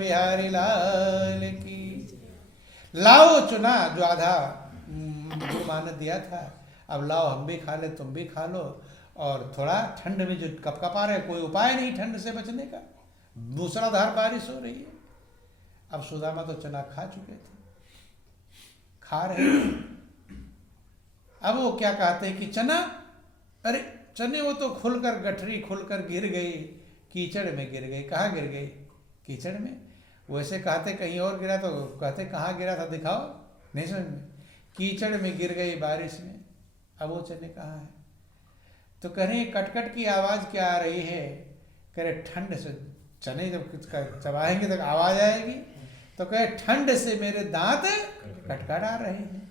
बिहारी लाल की। लाओ चुना जो आधा गुरुमान ने दिया था, अब लाओ हम भी खा ले तुम भी खा लो, और थोड़ा ठंड में जो कपकपा रहे, कोई उपाय नहीं ठंड से बचने का, मूसलाधार बारिश हो रही है। अब सुदामा तो चना खा चुके थे, खा रहे थे। अब वो क्या कहते हैं कि चना, अरे चने वो तो खुलकर गठरी खुलकर गिर गई, कीचड़ में गिर गई। कहाँ गिर गई? कीचड़ में। वैसे कहते कहीं और गिरा तो कहते कहाँ गिरा था दिखाओ, नहीं समझ में। कीचड़ में गिर गई बारिश में। अब वो चने कहाँ है? तो कह रहे कटकट की आवाज़ क्या आ रही है? कह रहे ठंड से, चने जब चबाएंगे तो आवाज़ आएगी। तो कहे ठंड से मेरे दांत कटकट आ रहे हैं।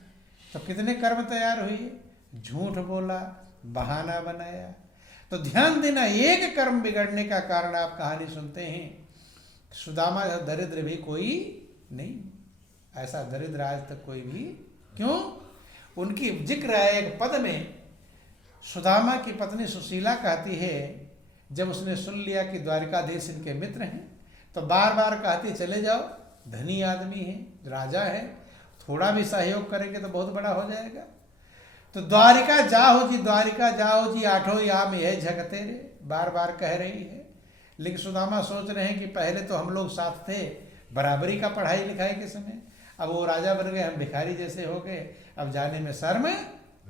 तो कितने कर्म तैयार हुए? झूठ बोला, बहाना बनाया। तो ध्यान देना, एक कर्म बिगड़ने का कारण आप कहानी सुनते हैं। सुदामा दरिद्र भी कोई नहीं, ऐसा दरिद्र आज तक कोई भी। क्यों? उनकी जिक्र है एक पद में। सुदामा की पत्नी सुशीला कहती है, जब उसने सुन लिया कि द्वारिकाधीश इनके मित्र हैं, तो बार बार कहती चले जाओ, धनी आदमी है, राजा है, थोड़ा भी सहयोग करेंगे तो बहुत बड़ा हो जाएगा। तो द्वारिका जाओ जी, द्वारिका जाओ जी, आठों याम यह झगते रे, बार बार कह रही है। लेकिन सुदामा सोच रहे हैं कि पहले तो हम लोग साथ थे बराबरी का पढ़ाई लिखाई के समय, अब वो राजा बन गए, हम भिखारी जैसे हो गए, अब जाने में शर्म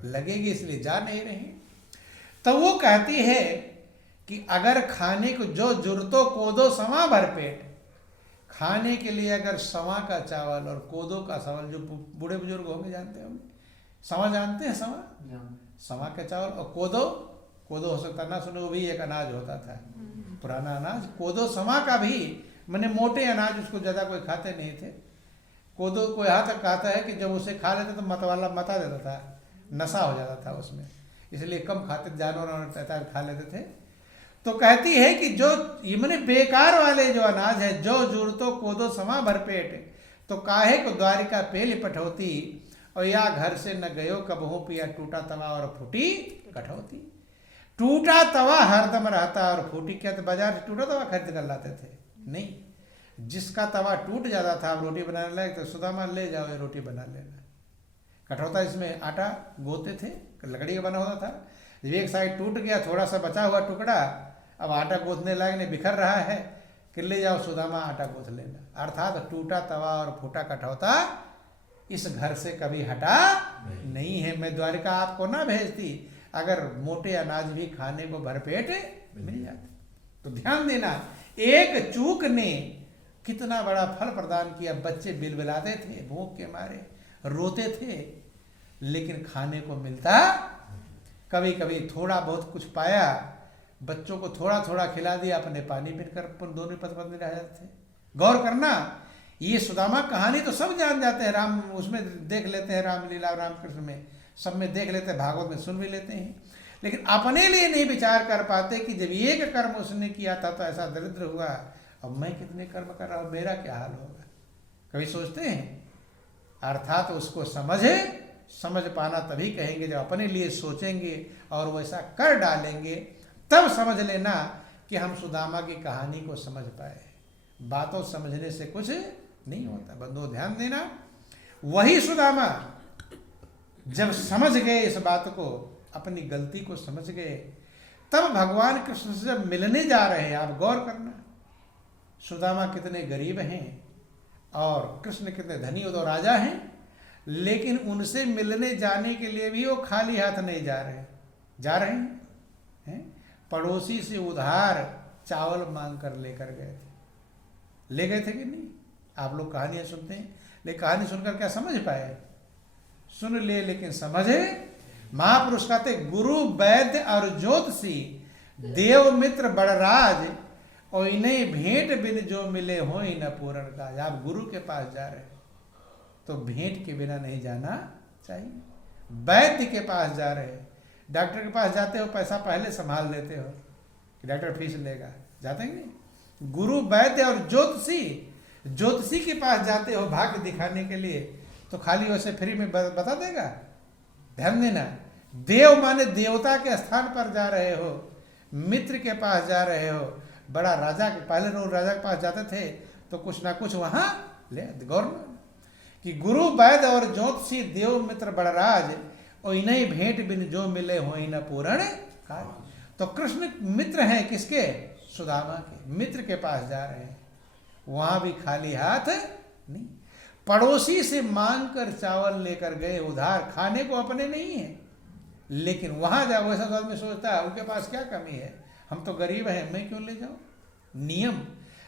लगेगी, इसलिए जा नहीं रही। तो वो कहती है कि अगर खाने को जो जुरतो कोदो समा भर पेट, खाने के लिए अगर समा का चावल और कोदो का चावल, जो बूढ़े बुजुर्ग होंगे जानते होंगे, समा जानते हैं? समा का चावल और कोदो, कोदो हो सकता ना सुने, वो भी एक अनाज होता था, पुराना अनाज। कोदो समा का भी, मैंने मोटे अनाज, उसको ज़्यादा कोई खाते नहीं थे। कोदो को यहाँ तक कहता है कि जब उसे खा लेते तो मतवाला मता देता था, नशा हो जाता था उसमें, इसलिए कम खाते, जानवर खा लेते थे। तो कहती है कि जो ये मैंने बेकार वाले जो अनाज है, जो जुड़तो कोदो समा भर पेट, तो काहे को द्वारिका पेल पठौती, और या घर से न गयो कबहू पिया टूटा तवा और फूटी कठौती। टूटा तवा हरदम रहता और फूटी क्या? तो बाजार से टूटा तवा खरीद कर लाते थे? नहीं, जिसका तवा टूट जाता था, अब रोटी बनाने लगे तो सुदामा ले जाओ ये रोटी बना लेना। कठौता इसमें आटा गोते थे, लकड़ी का बना होता था। जब एक साइड टूट गया, थोड़ा सा बचा हुआ टुकड़ा, अब आटा गूंथने लायक नहीं, बिखर रहा है, कि ले जाओ सुदामा आटा गूंथ लेना। अर्थात टूटा तवा और फूटा कठौता इस घर से कभी हटा नहीं है। मैं द्वारिका आपको ना भेजती अगर मोटे अनाज भी खाने को भरपेट मिल जाते। तो ध्यान देना, एक चूक ने कितना बड़ा फल प्रदान किया। बच्चे बिलबिलाते थे, भूख के मारे रोते थे, लेकिन खाने को मिलता। कभी कभी थोड़ा बहुत कुछ पाया, बच्चों को थोड़ा थोड़ा खिला दिया, अपने पानी पीकर दोनों पति रह जाते थे। गौर करना, ये सुदामा कहानी तो सब जान जाते हैं, राम उसमें देख लेते हैं, रामलीला रामकृष्ण में सब में देख लेते हैं, भागवत में सुन भी लेते हैं, लेकिन अपने लिए नहीं विचार कर पाते कि जब एक कर्म उसने किया था तो ऐसा दरिद्र हुआ, अब मैं कितने कर्म कर रहा हूँ, मेरा क्या हाल होगा? कभी सोचते हैं? अर्थात उसको समझ पाना तभी कहेंगे जब अपने लिए सोचेंगे और वैसा कर डालेंगे, तब समझ लेना कि हम सुदामा की कहानी को समझ पाए। बातों समझने से कुछ नहीं होता। बंधुओं ध्यान देना, वही सुदामा जब समझ गए इस बात को, अपनी गलती को समझ गए, तब भगवान कृष्ण से जब मिलने जा रहे हैं, आप गौर करना, सुदामा कितने गरीब हैं और कृष्ण कितने धनी और राजा हैं, लेकिन उनसे मिलने जाने के लिए भी वो खाली हाथ नहीं जा रहे हैं। पड़ोसी से उधार चावल मांग कर लेकर गए थे, ले गए थे कि नहीं? आप लोग कहानियां सुनते हैं, लेकिन कहानी सुनकर क्या समझ पाए? सुन ले लेकिन समझे। महापुरुष कहते गुरु वैद्य और ज्योतिषी, देव मित्र बड़राज, और इन्हें भेंट बिन जो मिले हो न पूर्ण काज। आप गुरु के पास जा रहे तो भेंट के बिना नहीं जाना चाहिए। वैद्य के पास जा रहे, डॉक्टर के पास जाते हो, पैसा पहले संभाल लेते हो कि डॉक्टर फीस लेगा, जाते हैं नहीं। गुरु वैद्य और ज्योतिषी के पास जाते हो भाग्य दिखाने के लिए, तो खाली वैसे फ्री में बता देगा? ध्यान देना, देव माने देवता के स्थान पर जा रहे हो, मित्र के पास जा रहे हो, बड़ा राजा के, पहले लोग राजा के पास जाते थे तो कुछ ना कुछ वहां ले गौर कि गुरु वैद और ज्योतिषी देव मित्र बड़राज और इन्हीं भेंट बिन जो मिले हो न पूर्ण काज। तो कृष्ण मित्र हैं किसके? सुदामा के। मित्र के पास जा रहे हैं, वहां भी खाली हाथ नहीं। पड़ोसी से मांग कर चावल लेकर गए उधार, खाने को अपने नहीं है, लेकिन वहां जाओ ऐसा तो आदमी सोचता है उनके पास क्या कमी है, हम तो गरीब हैं, मैं क्यों ले जाऊं। नियम,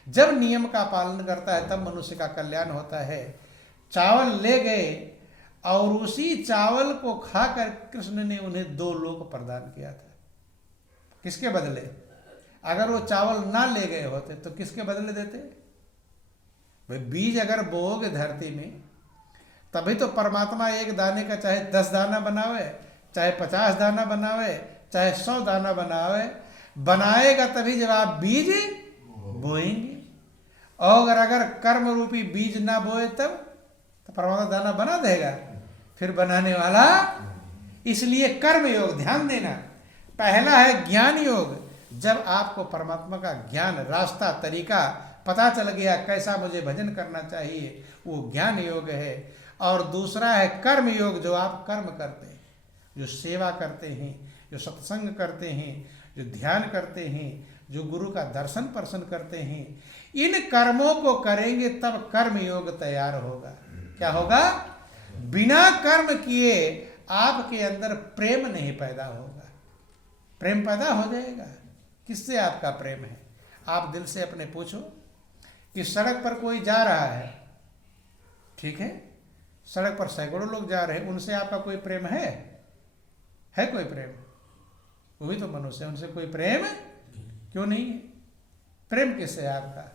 जब नियम का पालन करता है तब मनुष्य का कल्याण होता है। चावल ले गए और उसी चावल को खाकर कृष्ण ने उन्हें 2 लोक प्रदान किया था। किसके बदले? अगर वो चावल ना ले गए होते तो किसके बदले देते? भाई बीज अगर बोओगे धरती में तभी तो परमात्मा एक दाने का चाहे 10 दाना बनावे, चाहे 50 दाना बनावे, चाहे 100 दाना बनावे, बनाएगा तभी जब आप बीज बोएंगे। और अगर कर्म रूपी बीज ना बोए तब तो परमात्मा दाना बना देगा? फिर बनाने वाला। इसलिए कर्म योग, ध्यान देना, पहला है ज्ञान योग। जब आपको परमात्मा का ज्ञान, रास्ता, तरीका पता चल गया कैसा मुझे भजन करना चाहिए, वो ज्ञान योग है। और दूसरा है कर्म योग, जो आप कर्म करते हैं, जो सेवा करते हैं, जो सत्संग करते हैं, जो ध्यान करते हैं, जो गुरु का दर्शन पर्शन करते हैं, इन कर्मों को करेंगे तब कर्म योग तैयार होगा। क्या होगा? बिना कर्म किए आपके अंदर प्रेम नहीं पैदा होगा। प्रेम पैदा हो जाएगा। किससे आपका प्रेम है? आप दिल से अपने पूछो कि सड़क पर कोई जा रहा है, ठीक है, सड़क पर सैकड़ों लोग जा रहे हैं, उनसे आपका कोई प्रेम है? है कोई प्रेम? वही तो मनुष्य, उनसे कोई प्रेम क्यों नहीं है? प्रेम किससे आपका?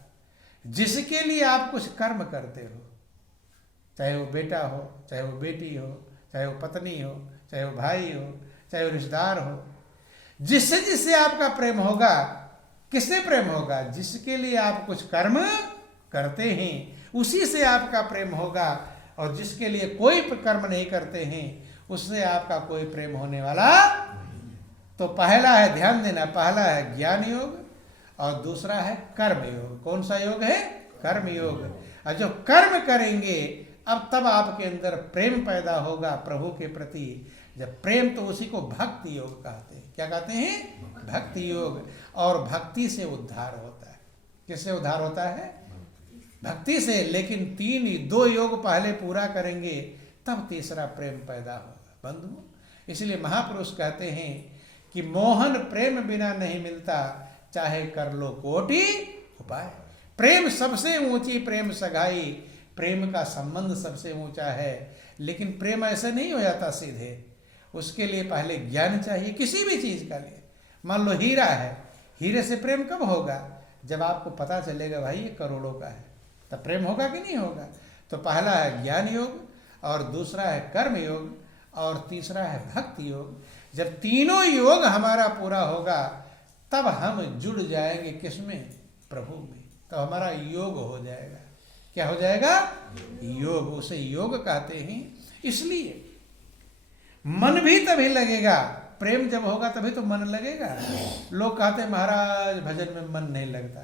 जिसके लिए आप कुछ कर्म करते हो, चाहे वो बेटा हो, चाहे वो बेटी हो, चाहे वो पत्नी हो, चाहे वो भाई हो, चाहे वो रिश्तेदार हो, जिससे जिससे आपका प्रेम होगा। किससे प्रेम होगा? जिसके लिए आप कुछ कर्म करते हैं उसी से आपका प्रेम होगा। और जिसके लिए कोई कर्म नहीं करते हैं उससे आपका कोई प्रेम होने वाला। तो पहला है, ध्यान देना, पहला है ज्ञान योग और दूसरा है कर्म योग। कौन सा योग है? कर्म योग। और जो कर्म करेंगे अब तब आपके अंदर प्रेम पैदा होगा प्रभु के प्रति। जब प्रेम, तो उसी को भक्ति योग कहते हैं। क्या कहते हैं? भक्ति योग। और भक्ति से उद्धार होता है। किससे उद्धार होता है? भक्ति से। लेकिन 2 योग पहले पूरा करेंगे तब तीसरा प्रेम पैदा होगा। बंधु, इसलिए महापुरुष कहते हैं कि मोहन प्रेम बिना नहीं मिलता, चाहे कर लो कोटि उपाय। प्रेम सबसे ऊंची प्रेम सगाई, प्रेम का संबंध सबसे ऊंचा है। लेकिन प्रेम ऐसे नहीं हो जाता सीधे, उसके लिए पहले ज्ञान चाहिए। किसी भी चीज का लिए, मान लो हीरा है, हीरे से प्रेम कब होगा? जब आपको पता चलेगा भाई ये करोड़ों का है, तब प्रेम होगा कि नहीं होगा? तो पहला है ज्ञान योग और दूसरा है कर्म योग और तीसरा है भक्ति योग। जब तीनों योग हमारा पूरा होगा तब हम जुड़ जाएंगे किसमें? प्रभु में। तो हमारा योग हो जाएगा। क्या हो जाएगा? योग। उसे योग कहते हैं। इसलिए मन भी तभी लगेगा, प्रेम जब होगा तभी तो मन लगेगा। लोग कहते हैं महाराज भजन में मन नहीं लगता,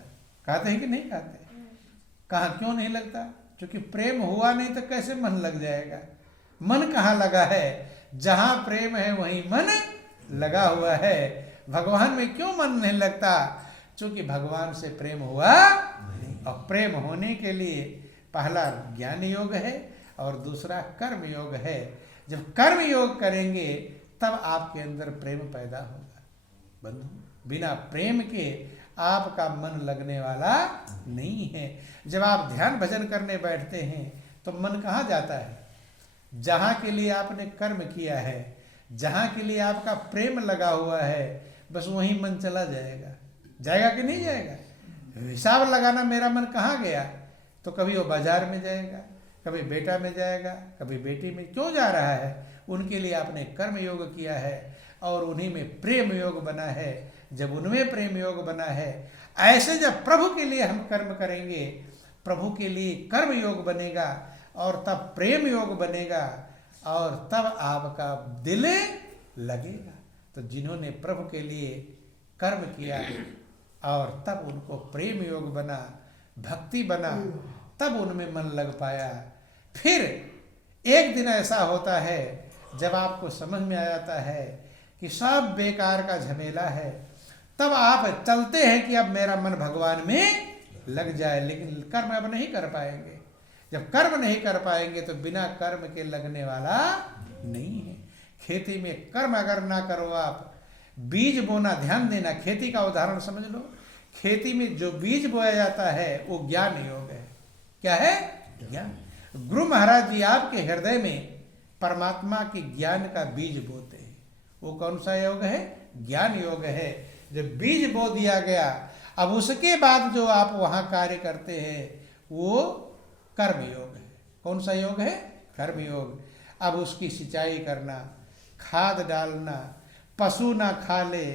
कहते हैं कि नहीं कहते? कहाँ, क्यों नहीं लगता? क्योंकि प्रेम हुआ नहीं तो कैसे मन लग जाएगा? मन कहाँ लगा है? जहां प्रेम है वहीं मन लगा हुआ है। भगवान में क्यों मन नहीं लगता? क्योंकि भगवान से प्रेम हुआ नहीं। और प्रेम होने के लिए पहला ज्ञान योग है और दूसरा कर्म योग है। जब कर्म योग करेंगे तब आपके अंदर प्रेम पैदा होगा। बंधु, बिना प्रेम के आपका मन लगने वाला नहीं है। जब आप ध्यान भजन करने बैठते हैं तो मन कहाँ जाता है? जहाँ के लिए आपने कर्म किया है, जहाँ के लिए आपका प्रेम लगा हुआ है, बस वहीं मन चला जाएगा। जाएगा कि नहीं जाएगा? हिसाब लगाना मेरा मन कहाँ गया, तो कभी वो बाजार में जाएगा, कभी बेटा में जाएगा, कभी बेटी में। क्यों जा रहा है? उनके लिए आपने कर्म योग किया है और उन्हीं में प्रेम योग बना है। जब उनमें प्रेम योग बना है, ऐसे जब प्रभु के लिए हम कर्म करेंगे, प्रभु के लिए कर्म योग बनेगा और तब प्रेम योग बनेगा और तब आपका दिल लगेगा। तो जिन्होंने प्रभु के लिए कर्म किया और तब उनको प्रेम योग बना, भक्ति बना, तब उनमें मन लग पाया। फिर एक दिन ऐसा होता है जब आपको समझ में आ जाता है कि सब बेकार का झमेला है, तब आप चलते हैं कि अब मेरा मन भगवान में लग जाए। लेकिन कर्म अब नहीं कर पाएंगे। जब कर्म नहीं कर पाएंगे तो बिना कर्म के लगने वाला नहीं है। खेती में कर्म अगर ना करो आप, बीज बोना, ध्यान देना, खेती का उदाहरण समझ लो। खेती में जो बीज बोया जाता है वो ज्ञान योग है। क्या है? ज्ञान। गुरु महाराज जी आपके हृदय में परमात्मा के ज्ञान का बीज बोते हैं। वो कौन सा योग है? ज्ञान योग है। जब बीज बो दिया गया, अब उसके बाद जो आप वहां कार्य करते हैं वो कर्म योग है। कौन सा योग है? कर्म योग। अब उसकी सिंचाई करना, खाद डालना, पशु ना खा ले,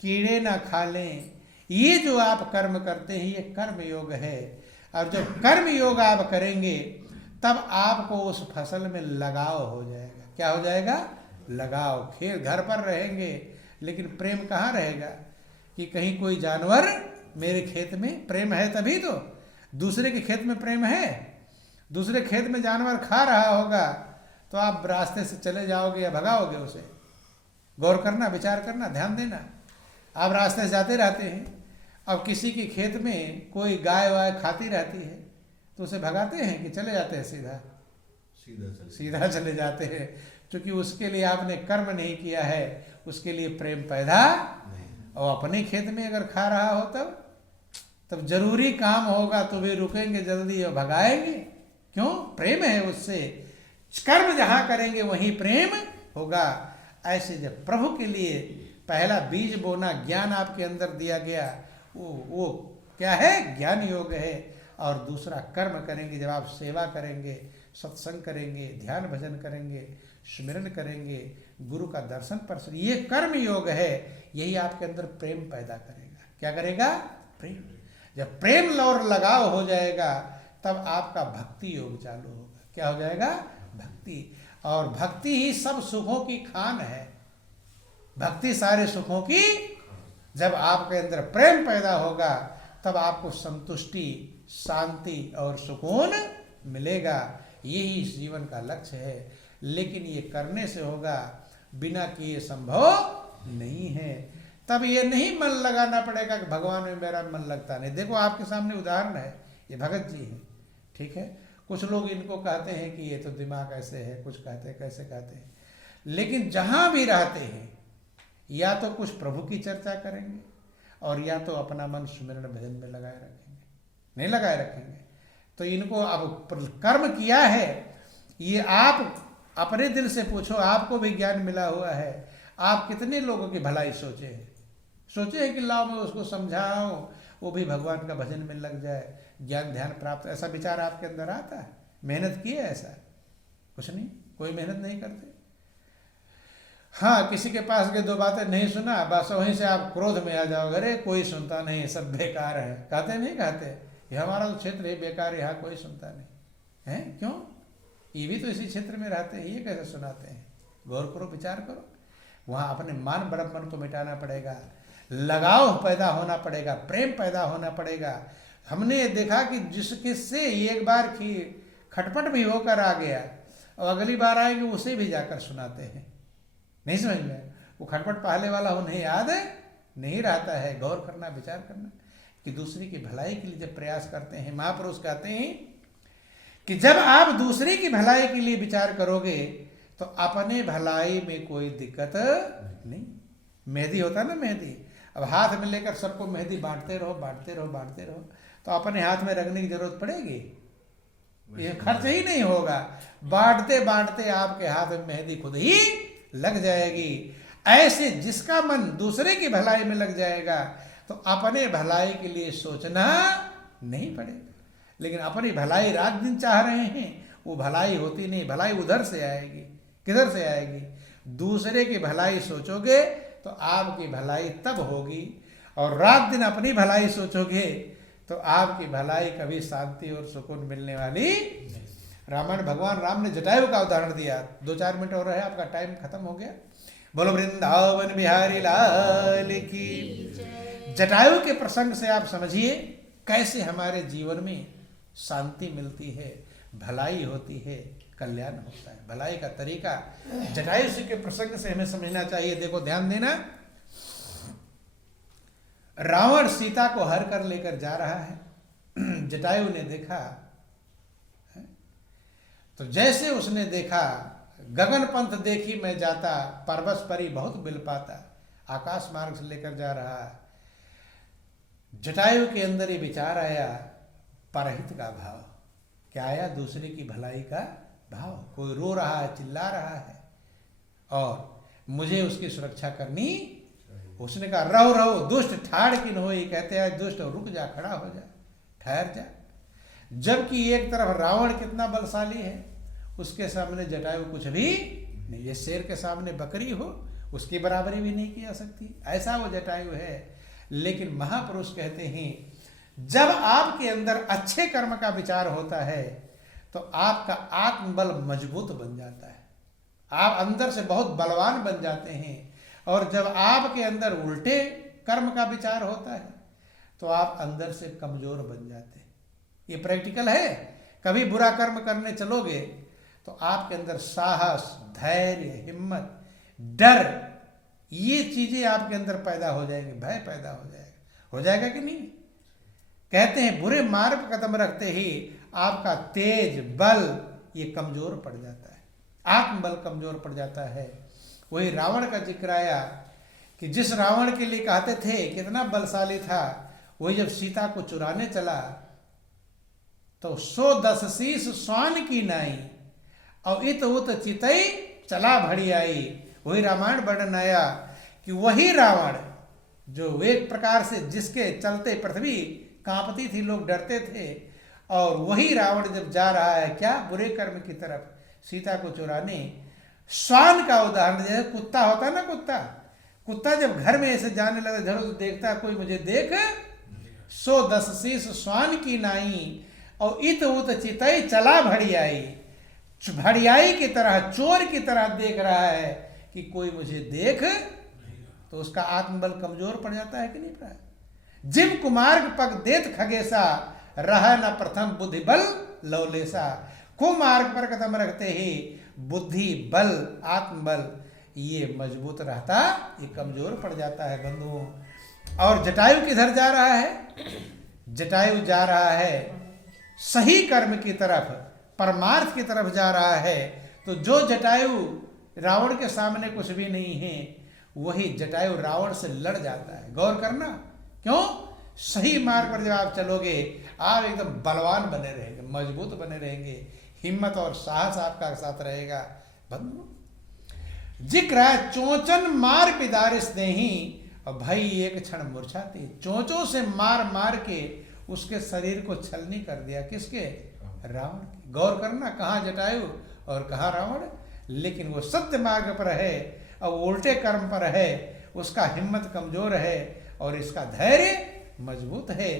कीड़े ना खा लें, ये जो आप कर्म करते हैं ये कर्म योग है। और जब कर्म योग आप करेंगे तब आपको उस फसल में लगाव हो जाएगा। क्या हो जाएगा? लगाव। खेत घर पर रहेंगे लेकिन प्रेम कहाँ रहेगा कि कहीं कोई जानवर मेरे खेत में, प्रेम है तभी तो। दूसरे के खेत में प्रेम है, दूसरे खेत में जानवर खा रहा होगा तो आप रास्ते से चले जाओगे या भगाओगे उसे? गौर करना, विचार करना, ध्यान देना। आप रास्ते से जाते रहते हैं, अब किसी के खेत में कोई गाय वाय खाती रहती है तो उसे भगाते हैं कि चले जाते हैं? सीधा चले जाते हैं, क्योंकि उसके लिए आपने कर्म नहीं किया है, उसके लिए प्रेम पैदा। और अपने खेत में अगर खा रहा हो तब जरूरी काम होगा तो भी रुकेंगे जल्दी और भगाएंगे। क्यों? प्रेम है उससे। कर्म जहां करेंगे वहीं प्रेम होगा। ऐसे जब प्रभु के लिए पहला बीज बोना, ज्ञान आपके अंदर दिया गया, वो क्या है? ज्ञान योग है। और दूसरा कर्म करेंगे, जब आप सेवा करेंगे, सत्संग करेंगे, ध्यान भजन करेंगे, स्मरण करेंगे, गुरु का दर्शन पर, ये कर्म योग है। यही आपके अंदर प्रेम पैदा करेगा। क्या करेगा? प्रेम। जब प्रेम और लगाव हो जाएगा तब आपका भक्ति योग चालू होगा। क्या हो जाएगा? भक्ति। और भक्ति ही सब सुखों की खान है। भक्ति सारे सुखों की। जब आपके अंदर प्रेम पैदा होगा तब आपको संतुष्टि, शांति और सुकून मिलेगा। यही इस जीवन का लक्ष्य है। लेकिन ये करने से होगा, बिना किए संभव नहीं है। तब ये नहीं मन लगाना पड़ेगा कि भगवान में मेरा मन लगता नहीं। देखो आपके सामने उदाहरण है, ये भगत जी हैं, ठीक है। कुछ लोग इनको कहते हैं कि ये तो दिमाग ऐसे है, कुछ कहते हैं कैसे कहते हैं। लेकिन जहां भी रहते हैं या तो कुछ प्रभु की चर्चा करेंगे और या तो अपना मन सुमिरन भजन में लगाए रखेंगे। नहीं लगाए रखेंगे तो इनको अब कर्म किया है। ये आप अपने दिल से पूछो, आपको भी ज्ञान मिला हुआ है, आप कितने लोगों की भलाई सोचे हैं? सोचे हैं कि लाओ मैं उसको समझाऊं, वो भी भगवान का भजन में लग जाए, ज्ञान ध्यान प्राप्त। ऐसा विचार आपके अंदर आता है? मेहनत की है? ऐसा कुछ नहीं, कोई मेहनत नहीं करते। हाँ, किसी के पास के दो बातें नहीं सुना, बस वहीं से आप क्रोध में आ जाओगे, अरे कोई सुनता नहीं, सब बेकार है। कहते नहीं कहते? ये हमारा तो क्षेत्र है बेकार, यहाँ कोई सुनता नहीं है। क्यों? ये भी तो इसी क्षेत्र में रहते हैं, ये कैसे सुनाते हैं? गौर करो, विचार करो। वहाँ अपने मान बड़प्पन को मिटाना पड़ेगा, लगाव पैदा होना पड़ेगा, प्रेम पैदा होना पड़ेगा। हमने देखा कि जिसके से एक बार की खटपट भी होकर आ गया और अगली बार आएंगे उसे भी जाकर सुनाते हैं। नहीं समझ में? वो खटपट पहले वाला उन्हें याद नहीं रहता है। गौर करना, विचार करना कि दूसरे की भलाई के लिए जब प्रयास करते हैं, महापुरुष कहते हैं कि जब आप दूसरे की भलाई के लिए विचार करोगे तो अपने भलाई में कोई दिक्कत नहीं। मेहंदी होता ना, मेहंदी, अब हाथ में लेकर सबको मेहंदी बांटते रहो, बांटते रहो, बांटते रहो, तो अपने हाथ में रखने की जरूरत पड़ेगी? ये खर्च ही नहीं होगा। बांटते बांटते आपके हाथ में मेहंदी खुद ही लग जाएगी। ऐसे जिसका मन दूसरे की भलाई में लग जाएगा तो अपने भलाई के लिए सोचना नहीं पड़ेगा। लेकिन अपनी भलाई रात दिन चाह रहे हैं, वो भलाई होती नहीं। भलाई उधर से आएगी। किधर से आएगी? दूसरे की भलाई सोचोगे तो आपकी भलाई तब होगी, और रात दिन अपनी भलाई सोचोगे तो आपकी भलाई कभी शांति और सुकून मिलने वाली। रामायण भगवान राम ने जटायु का उदाहरण दिया। 2-4 मिनट और रहे, आपका टाइम खत्म हो गया। बोलो वृंदावन बिहारी लाल की। जटायु के प्रसंग से आप समझिए कैसे हमारे जीवन में शांति मिलती है, भलाई होती है, कल्याण होता है। भलाई का तरीका जटायु जी के प्रसंग से हमें समझना चाहिए। देखो ध्यान देना, रावण सीता को हर कर लेकर जा रहा है। जटायु ने देखा, तो जैसे उसने देखा, गगन पंथ देखी मैं जाता, परबस परी बहुत बिल पाता, आकाश मार्ग से लेकर जा रहा है। जटायु के अंदर ये विचार आया, परहित का भाव। क्या आया? दूसरे की भलाई का भाव। कोई रो रहा है, चिल्ला रहा है, और मुझे उसकी सुरक्षा करनी। उसने कहा रहो रहो दुष्ट ठाड़ किन हो, ये कहते हैं दुष्ट रुक जा, खड़ा हो जा, ठहर जा। जबकि एक तरफ रावण कितना बलशाली है, उसके सामने जटायु कुछ भी नहीं। ये शेर के सामने बकरी हो, उसकी बराबरी भी नहीं की जा सकती, ऐसा वो जटायु है। लेकिन महापुरुष कहते हैं, जब आपके अंदर अच्छे कर्म का विचार होता है तो आपका आत्मबल मजबूत बन जाता है, आप अंदर से बहुत बलवान बन जाते हैं। और जब आपके अंदर उल्टे कर्म का विचार होता है तो आप अंदर से कमजोर बन जाते हैं। ये प्रैक्टिकल है। कभी बुरा कर्म करने चलोगे तो आपके अंदर साहस, धैर्य, हिम्मत, डर, ये चीजें आपके अंदर पैदा हो जाएंगी, भय पैदा हो जाएगा कि नहीं? कहते हैं बुरे मार्ग पर कदम रखते ही आपका तेज बल ये कमजोर पड़ जाता है, आत्मबल कमजोर पड़ जाता है। वही रावण का जिक्र आया कि जिस रावण के लिए कहते थे कितना बलशाली था, वही जब सीता को चुराने चला तो 110 शीश स्वान की नाई और इत उत चितई चला भड़ी आई। वही रामायण वर्णन आया कि वही रावण जो एक प्रकार से जिसके चलते पृथ्वी कांपती थी, लोग डरते थे, और वही रावण जब जा रहा है क्या बुरे कर्म की तरफ सीता को चुराने। श्वान का उदाहरण जैसे कुत्ता होता है ना, कुत्ता जब घर में ऐसे जाने लगा इधर तो देखता कोई मुझे देख, 110 शीश श्वान की नाई और इत उत चितई चला भड़ियाई। भड़ियाई की तरह, चोर की तरह देख रहा है कि कोई मुझे देख, तो उसका आत्मबल कमजोर पड़ जाता है कि नहीं पड़ा? जिम कुमार्ग पग देत खगेसा, रह न प्रथम बुद्धि बल लौलेसा। कुमार्ग पर कदम रखते ही बुद्धि बल, आत्मबल ये मजबूत रहता, ये कमजोर पड़ जाता है बंधुओं। और जटायु किधर जा रहा है? जटायु जा रहा है सही कर्म की तरफ, परमार्थ की तरफ जा रहा है। तो जो जटायु रावण के सामने कुछ भी नहीं है, वही जटायु रावण से लड़ जाता है। गौर करना, क्यों? सही मार्ग पर जब आप चलोगे आप एकदम बलवान बने रहेंगे, मजबूत बने रहेंगे, हिम्मत और साहस आपका साथ रहेगा। बंधु जिक्र है चोचन मार पिदारिस नहीं, और भाई एक क्षण मूर्छाती। चोंचों से मार के उसके शरीर को छलनी कर दिया। किसके? रावण की। गौर करना, कहाँ जटायु और कहाँ रावण। लेकिन वो सत्य मार्ग पर है और उल्टे कर्म पर है, उसका हिम्मत कमजोर है और इसका धैर्य मजबूत है।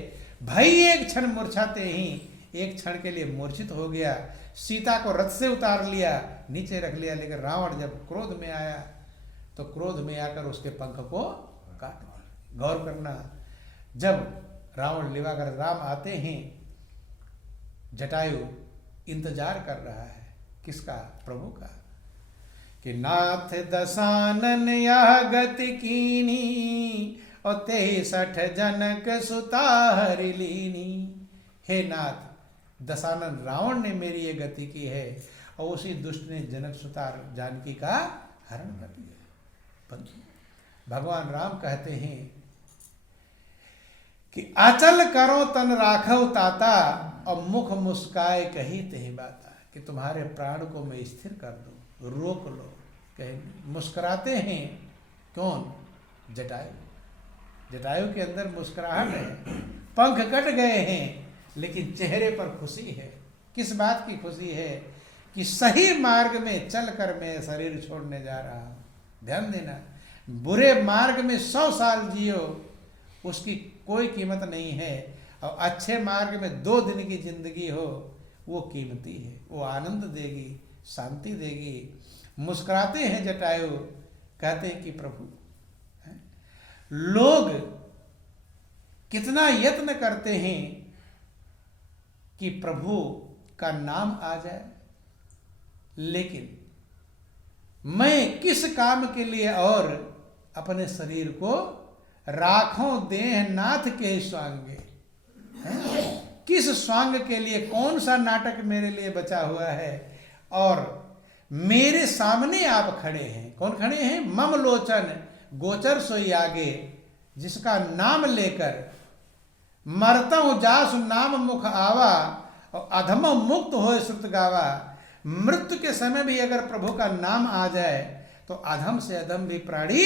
भाई एक क्षण मूर्छाते ही, एक क्षण के लिए मूर्छित हो गया, सीता को रथ से उतार लिया, नीचे रख लिया। लेकिन रावण जब क्रोध में आया तो क्रोध में आकर उसके पंख को काट दिया। गौर करना, जब रावण लिवाकर राम आते हैं, जटायु इंतजार कर रहा है किसका? प्रभु का, कि नाथ दशानन यह गति कीनी और 63 जनक सुता हरि लीनी। हे नाथ, दशानन रावण ने मेरी ये गति की है और उसी दुष्ट ने जनक सुता जानकी का हरण कर दिया। भगवान राम कहते हैं कि अचल करो तन राखव ताता और मुख मुस्काए कही तही बाता, कि तुम्हारे प्राण को मैं स्थिर कर दूं, रोक लो। कहेंगे मुस्कुराते हैं कौन? जटायु। जटायु के अंदर मुस्कुराहट है, पंख कट गए हैं लेकिन चेहरे पर खुशी है। किस बात की खुशी है? कि सही मार्ग में चलकर मैं शरीर छोड़ने जा रहा हूं। ध्यान देना, बुरे मार्ग में 100 साल जियो उसकी कोई कीमत नहीं है, और अच्छे मार्ग में 2 दिन की जिंदगी हो वो कीमती है, वो आनंद देगी, शांति देगी। मुस्कुराते हैं जटायु, कहते हैं कि प्रभु लोग कितना यत्न करते हैं कि प्रभु का नाम आ जाए, लेकिन मैं किस काम के लिए और अपने शरीर को राखों देह नाथ के स्वांगे, किस स्वांग के लिए, कौन सा नाटक मेरे लिए बचा हुआ है। और मेरे सामने आप खड़े हैं, कौन खड़े हैं? मम लोचन गोचर सोई आगे, जिसका नाम लेकर मरता हूं जासु नाम मुख आवा, और अधम मुक्त हो श्रुत गावा। मृत्यु के समय भी अगर प्रभु का नाम आ जाए तो अधम से अधम भी प्राणी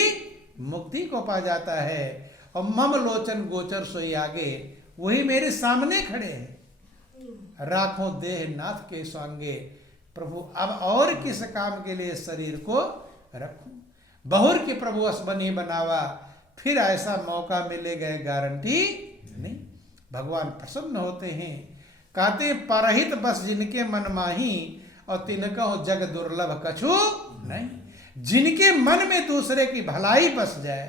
मुक्ति को पा जाता है। और मम लोचन गोचर सोई आगे, वही मेरे सामने खड़े हैं। राखों देह नाथ के स्वांगे, प्रभु अब और किस काम के लिए शरीर को रखूं। बहुर के प्रभु अस बनी बनावा, फिर ऐसा मौका मिलेगा गारंटी नहीं। भगवान प्रसन्न होते हैं, कहते परहित बस जिनके मन माही, और तिनका जग दुर्लभ कछु नहीं। जिनके मन में दूसरे की भलाई बस जाए,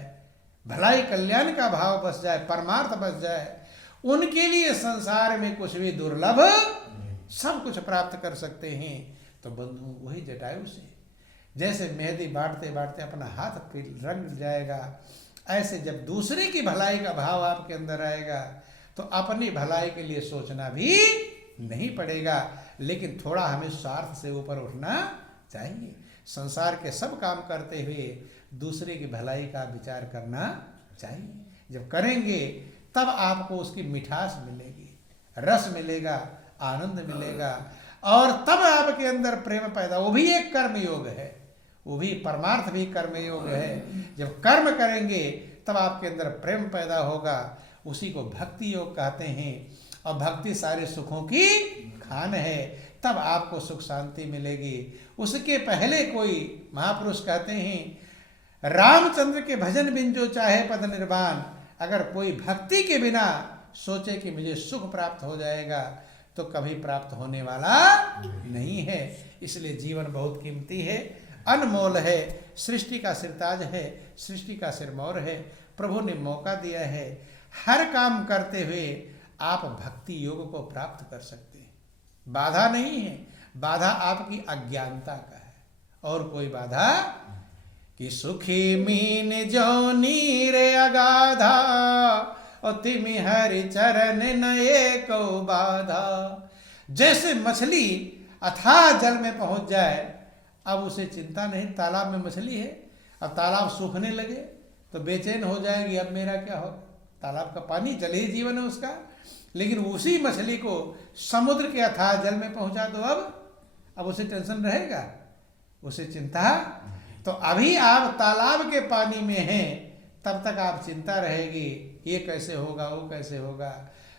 भलाई कल्याण का भाव बस जाए, परमार्थ बस जाए, उनके लिए संसार में कुछ भी दुर्लभ, सब कुछ प्राप्त कर सकते हैं। तो बंधु वही जटायु से, जैसे मेहंदी बांटते बांटते अपना हाथ रंग जाएगा, ऐसे जब दूसरे की भलाई का भाव आपके अंदर आएगा तो अपनी भलाई के लिए सोचना भी नहीं पड़ेगा। लेकिन थोड़ा हमें स्वार्थ से ऊपर उठना चाहिए। संसार के सब काम करते हुए दूसरे की भलाई का विचार करना चाहिए। जब करेंगे तब आपको उसकी मिठास मिलेगी, रस मिलेगा, आनंद मिलेगा, और तब आपके अंदर प्रेम पैदा, वो भी एक कर्म योग है, वो भी परमार्थ भी कर्म योग है। जब कर्म करेंगे तब आपके अंदर प्रेम पैदा होगा, उसी को भक्ति योग कहते हैं। और भक्ति सारे सुखों की खान है, तब आपको सुख शांति मिलेगी। उसके पहले कोई महापुरुष कहते हैं, रामचंद्र के भजन बिन जो चाहे पद निर्वाण। अगर कोई भक्ति के बिना सोचे कि मुझे सुख प्राप्त हो जाएगा तो कभी प्राप्त होने वाला नहीं है। इसलिए जीवन बहुत कीमती है, अनमोल है, सृष्टि का सिरताज है, सृष्टि का सिरमौर है। प्रभु ने मौका दिया है, हर काम करते हुए आप भक्ति योग को प्राप्त कर सकते हैं। बाधा नहीं है, बाधा आपकी अज्ञानता का है, और कोई बाधा कि सुखी मीन जो नीर अगाधा, और तिमि हरि चरण नए को बाधा। जैसे मछली अथाह जल में पहुंच जाए, अब उसे चिंता नहीं, तालाब में मछली है, अब तालाब सूखने लगे तो बेचैन हो जाएगी, अब मेरा क्या हो। तालाब का पानी जल ही जीवन है उसका। लेकिन उसी मछली को समुद्र के अथाह जल में पहुंचा दो, अब उसे टेंशन रहेगा, उसे चिंता। तो अभी आप तालाब के पानी में हैं, तब तक आप चिंता रहेगी, ये कैसे होगा, वो कैसे होगा।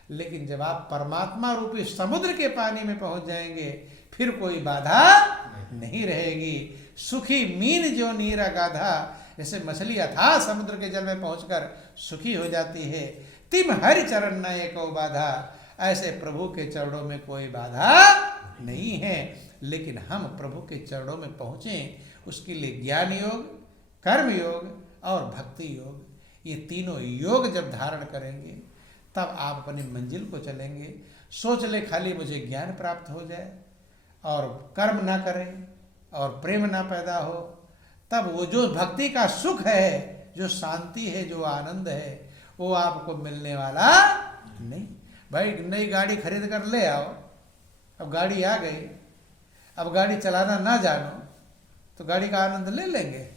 लेकिन जब आप परमात्मा रूपी समुद्र के पानी में पहुंच जाएंगे, फिर कोई बाधा नहीं रहेगी। सुखी मीन जो नीर अगाधा, जैसे मछली अथाह समुद्र के जल में पहुंचकर सुखी हो जाती है। तिम हरि चरण न एको बाधा, ऐसे प्रभु के चरणों में कोई बाधा नहीं है। लेकिन हम प्रभु के चरणों में पहुंचे, उसके लिए ज्ञान योग, कर्म योग और भक्ति योग, ये तीनों योग जब धारण करेंगे तब आप अपनी मंजिल को चलेंगे। सोच ले खाली मुझे ज्ञान प्राप्त हो जाए और कर्म ना करें और प्रेम ना पैदा हो, तब वो जो भक्ति का सुख है, जो शांति है, जो आनंद है, वो आपको मिलने वाला नहीं। भाई नई गाड़ी खरीद कर ले आओ, अब गाड़ी आ गई, अब गाड़ी चलाना ना जानो तो गाड़ी का आनंद ले लेंगे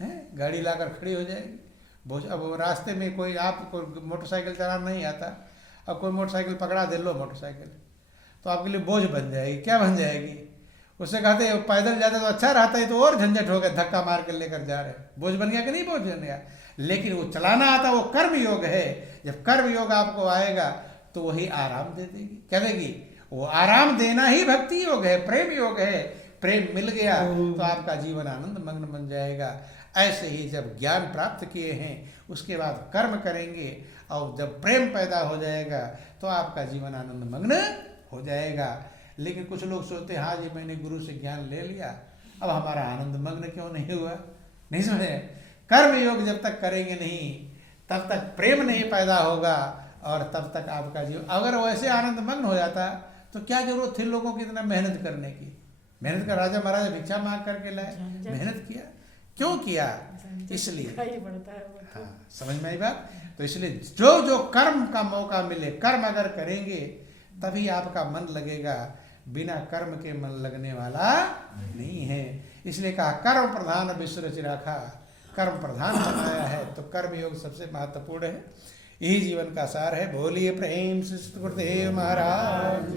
हैं? गाड़ी लाकर खड़ी हो जाएगी। अब रास्ते में कोई, आपको मोटरसाइकिल चलाना नहीं आता, अब कोई मोटरसाइकिल पकड़ा दे, लो मोटरसाइकिल, तो आपके लिए बोझ बन जाएगी। क्या बन जाएगी? उससे कहते हैं पैदल जाते तो अच्छा रहता है, तो और झंझट हो गया, धक्का मार कर लेकर जा रहे, बोझ बन गया कि नहीं बोझ बन गया। लेकिन वो चलाना आता, वो कर्म योग है। जब कर्म योग आपको आएगा तो वही आराम दे देगी। क्या देगी? वो आराम देना ही भक्ति योग है, प्रेम योग है। प्रेम मिल गया तो आपका जीवन आनंद मग्न बन जाएगा। ऐसे ही जब ज्ञान प्राप्त किए हैं उसके बाद कर्म करेंगे, और जब प्रेम पैदा हो जाएगा तो आपका जीवन आनंद मग्न हो जाएगा। लेकिन कुछ लोग सोचते हैं, हाँ जी मैंने गुरु से ज्ञान ले लिया, अब हमारा आनंद मग्न क्यों नहीं हुआ? नहीं समझे? कर्म योग जब तक करेंगे नहीं, तब तक प्रेम नहीं पैदा होगा और तब तक आपका जीवन, अगर वैसे आनंद मग्न हो जाता तो क्या जरूरत थी लोगों की इतना मेहनत करने की। मेहनत का राजा महाराजा भिक्षा मांग करके लाए, मेहनत किया, क्यों किया? इसलिए हाँ, समझ में आई बात। तो इसलिए जो जो कर्म का मौका मिले, कर्म अगर करेंगे तभी आपका मन लगेगा, बिना कर्म के मन लगने वाला नहीं है। इसलिए कहा कर्म प्रधान विश्व रचि राखा, कर्म प्रधान बनाया है तो कर्म योग सबसे महत्वपूर्ण है। यही जीवन का सार है। बोलिए प्रेम से गुरुदेव महाराज।